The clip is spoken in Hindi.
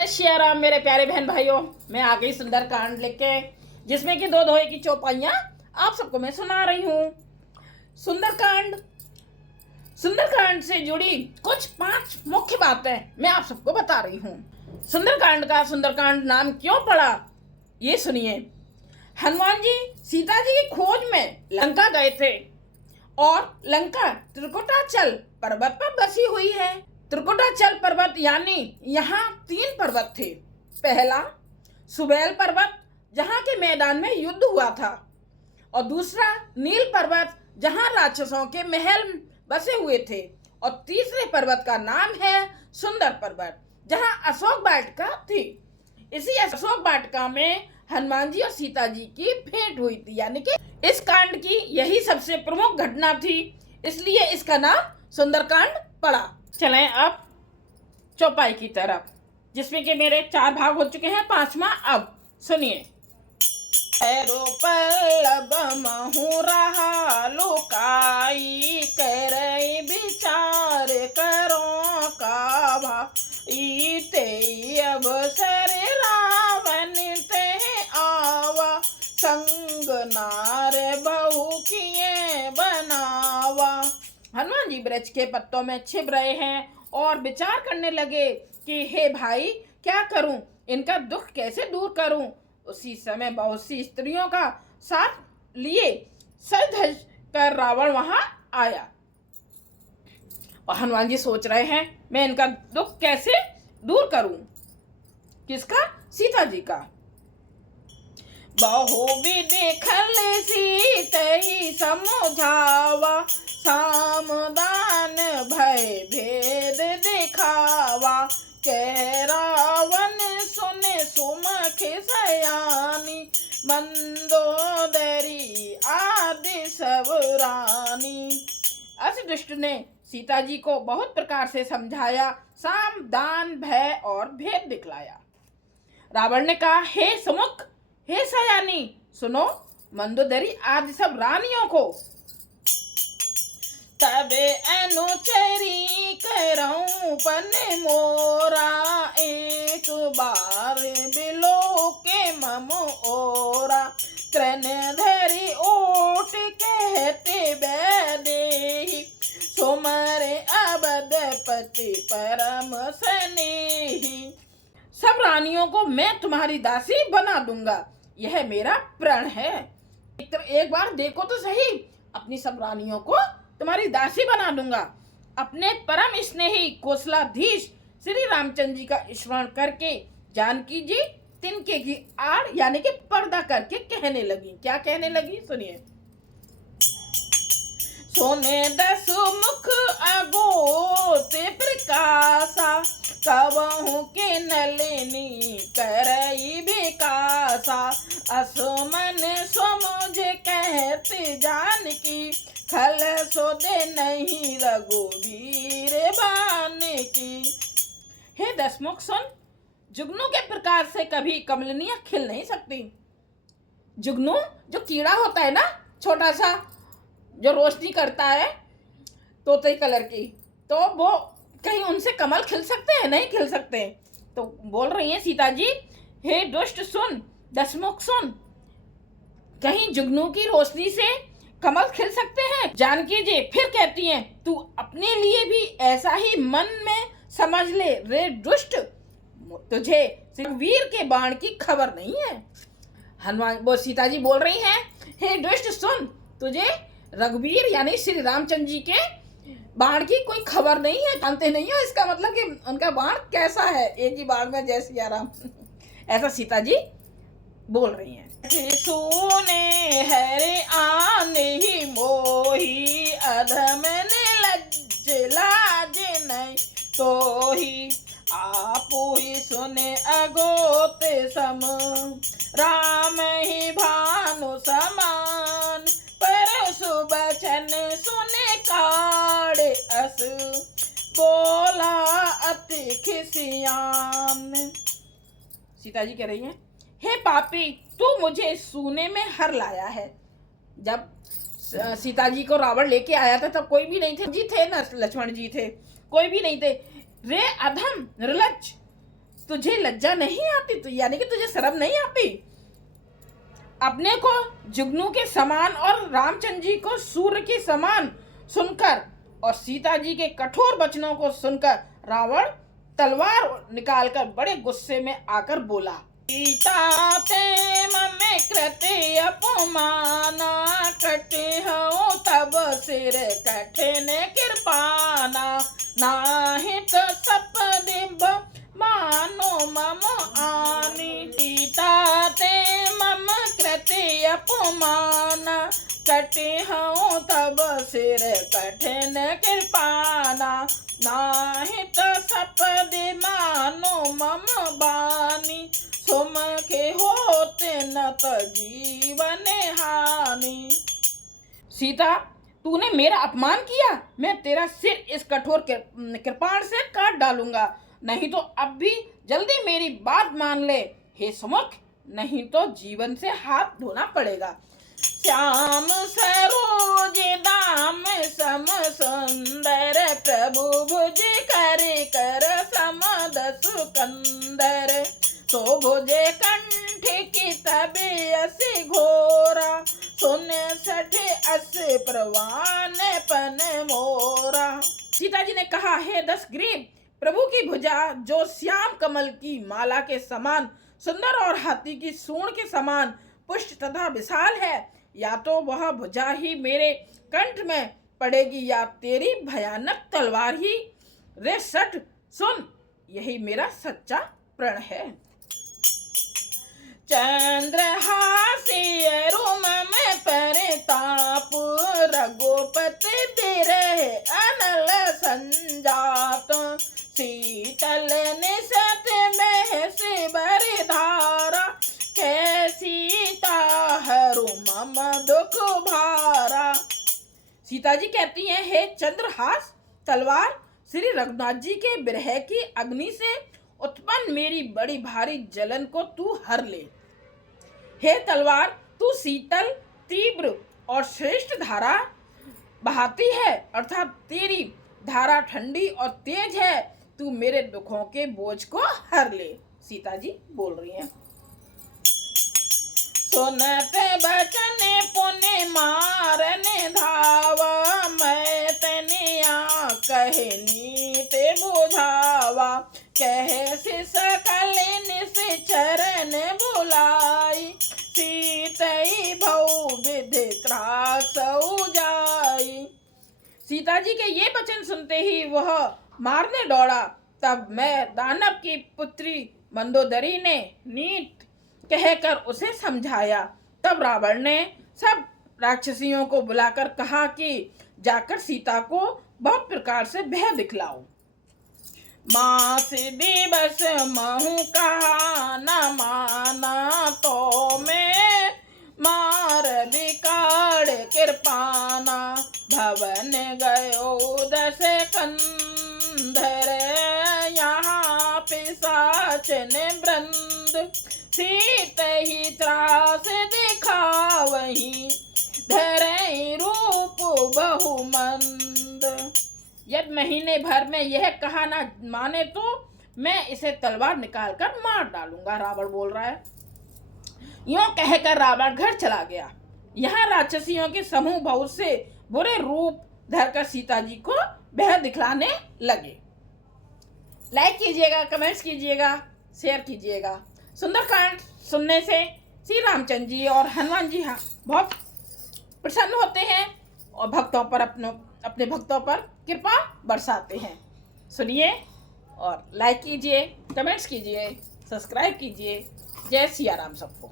श्री राम मेरे प्यारे बहन भाइयों, मैं आ गई सुंदरकांड लेके, जिसमें कि दो दोहे की चौपाइयां आप सबको मैं सुना रही हूँ। सुंदरकांड सुंदरकांड से जुड़ी कुछ 5 मुख्य बातें मैं आप सबको बता रही हूँ। सुंदरकांड का सुंदरकांड नाम क्यों पड़ा, ये सुनिए। हनुमान जी सीता जी की खोज में लंका गए थे और लंका त्रिकुटाचल पर्वत पर बसी हुई है। त्रिकुटाचल पर्वत यानी यहाँ 3 पर्वत थे। पहला सुबेल पर्वत, जहाँ के मैदान में युद्ध हुआ था, और दूसरा नील पर्वत, जहाँ राक्षसों के महल बसे हुए थे, और तीसरे पर्वत का नाम है सुंदर पर्वत, जहाँ अशोक वाटिका थी। इसी अशोक वाटिका में हनुमान जी और सीता जी की भेंट हुई थी, यानी कि इस कांड की यही सबसे प्रमुख घटना थी, इसलिए इसका नाम सुंदरकांड पड़ा। चलें अब चौपाई की तरफ, जिसमें कि मेरे 4 भाग हो चुके हैं, 5वां अब सुनिए। पैरो पल्लव महु रहा लुकाई, कर विचार करो का भाई, ते अवसर रावण ते आवा, संग नार बहु किए बनावा। हनुमान जी वृक्ष के पत्तों में छिप रहे हैं और विचार करने लगे कि हे भाई, क्या करूं, इनका दुख कैसे दूर करूं। उसी समय बहुत सी स्त्रियों का साथ लिए सज धज कर रावण वहां आया, और हनुमान जी सोच रहे हैं मैं इनका दुख कैसे दूर करूं। किसका? सीता जी का। बहु विधि खल सीत ही समझावा, सामदान भय भेद दिखावा, कह रावण सुने सुमख सयानी, मंदोदरी आदि सब रानी। अस दुष्ट ने सीता जी को बहुत प्रकार से समझाया, साम दान भय और भेद दिखलाया। रावण ने कहा, हे सुमुख, हे सयानी, सुनो मंदोदरी आदि सब रानियों को। तबे अनुचरी करऊं पन मोरा, एक बार बिलो के मम ओरा, त्रन धरी ओट कहते बैदेही, सुमरे अबदपति परम स्नेही। सब रानियों को मैं तुम्हारी दासी बना दूंगा, यह मेरा प्रण है। एक बार देखो तो सही, अपनी सब रानियों को तुम्हारी दासी बना दूंगा। अपने परम स्नेही कौशलाधीश श्री रामचंद्र जी का स्मरण करके जानकी जी तिनके की आड़ यानी कि पर्दा करके कहने लगी। क्या कहने लगी, सुनिए। सोने 10 मुख अगोत प्रकाशा, कबहु के नलिनी करई विकासा, असमन समुझ कहते जानकी, खल सोदे नहीं रघुवीर बान की। हे 10 मुख सुन, जुगनू के प्रकार से कभी कमलिनियां खिल नहीं सकती। जुगनू जो कीड़ा होता है ना, छोटा सा, जो रोशनी करता है तोते कलर की, तो वो कहीं उनसे कमल खिल सकते हैं? नहीं खिल सकते। तो बोल रही हैं सीता जी, हे दुष्ट सुन, 10 मुख सुन, कहीं जुगनू की रोशनी से कमल खिल सकते हैं? जानकी जी फिर कहती हैं, तू अपने लिए भी ऐसा ही मन में समझ ले रे दुष्ट, तुझे वीर के बाण की खबर नहीं है। हनुमान वो सीता जी बोल रही हैं, हे दुष्ट सुन, तुझे रघुवीर यानी श्री रामचंद्र जी के बाण की कोई खबर नहीं है, जानते नहीं हो। इसका मतलब कि उनका बाण कैसा है, एक ही बाण में जय सिया राम। ऐसा सीता जी बोल रही हैं। सुने हरे आने ही मोही, अधम लज्ज लाज नहीं तो ही, आपो ही सुने अगोत सम, राम ही भानु समान, परसु बचन सुने काड़े अस, बोला अति खिसियान। सीता जी कह रही हैं, हे पापी, तू मुझे सूने में हर लाया है। जब सीता जी को रावण लेके आया था तब कोई भी नहीं थे ना, लक्ष्मण जी थे, कोई भी नहीं थे। रे अधम निर्लज्ज, तुझे लज्जा नहीं आती? तो यानी कि तुझे शर्म नहीं आती? अपने को जुगनू के समान और रामचंद्र जी को सूर्य के समान सुनकर और सीता जी के कठोर वचनों को सुनकर रावण तलवार निकालकर बड़े गुस्से में आकर बोला, सीता ते ममे कृते अपमाना, कटे हो तब सिर कठिन कृपाना, नाहित सपदिब मानो मम आनी, सीता ते मम कृते अपमाना, कटे हो तब सिर कठिन कृपाना, नाहित सपदि मानो मम बानी, सुमखे होते न तो जीवन हानि। सीता, तूने मेरा अपमान किया, मैं तेरा सिर इस कठोर कृपाण से काट डालूंगा, नहीं तो अब भी जल्दी मेरी बात मान ले हे सुमुख, नहीं तो जीवन से हाथ धोना पड़ेगा। श्याम सरोज दाम सम सुंदर, प्रभु भुज कर कर समदसु कंदर, तो भुजे कंठ की तबे असी घोरा, सुन सठ अस प्रवान पन मोरा। सीता जी ने कहा, हे दशग्रीव, प्रभु की भुजा जो श्याम कमल की माला के समान सुंदर और हाथी की सूंड के समान पुष्ट तथा विशाल है, या तो वह भुजा ही मेरे कंठ में पड़ेगी या तेरी भयानक तलवार ही। रे सठ सुन, यही मेरा सच्चा प्रण है। चंद्रहासी रूम में परिताप, रघुपति बिरह अनल संजात, शीतल निशत में से बरि धारा, सीता हरू मम दुख भारा। सीता जी कहती हैं, हे चंद्रहास तलवार, श्री रघुनाथ जी के विरह की अग्नि से उत्पन्न मेरी बड़ी भारी जलन को तू हर ले। हे तलवार, तू शीतल, तीव्र और श्रेष्ठ धारा बहाती है, अर्थात तेरी धारा ठंडी और तेज है, तू मेरे दुखों के बोझ को हर ले। सीता जी बोल रही हैं। सुनत बचन पुण्य मारने धावा, मैं तनिया कहनी ते बुझावा, कह से सकल निस चरण बुलाई, सीतई भौ विधि त्रास जाई। सीता जी के ये वचन सुनते ही वह मारने दौड़ा। तब मैं दानव की पुत्री मंदोदरी ने नीत कहकर उसे समझाया। तब रावण ने सब राक्षसियों को बुलाकर कहा कि जाकर सीता को बहुत प्रकार से भय दिखलाओ। मास दिवस महु कहा न माना, तो मैं मार बिकाड़ कृपाना, भवन गयो दस कंधर, यहाँ पिशाचन वृंद, सीत ही त्रास दिखावही, धरई रूप बहुमंद। यदि महीने भर में यह कहा ना माने तो मैं इसे तलवार निकालकर मार डालूंगा, रावण बोल रहा है। यूं कहकर रावण घर चला गया। यहाँ राक्षसियों के समूह बहुत से बुरे रूप धरकर सीता जी को भय दिखलाने लगे। लाइक कीजिएगा, कमेंट्स कीजिएगा, शेयर कीजिएगा। सुंदरकांड सुनने से श्री रामचंद्र जी और हनुमान जी हाँ बहुत प्रसन्न होते हैं और भक्तों पर अपने भक्तों पर कृपा बरसाते हैं। सुनिए और लाइक कीजिए, कमेंट्स कीजिए, सब्सक्राइब कीजिए। जय सिया राम सबको।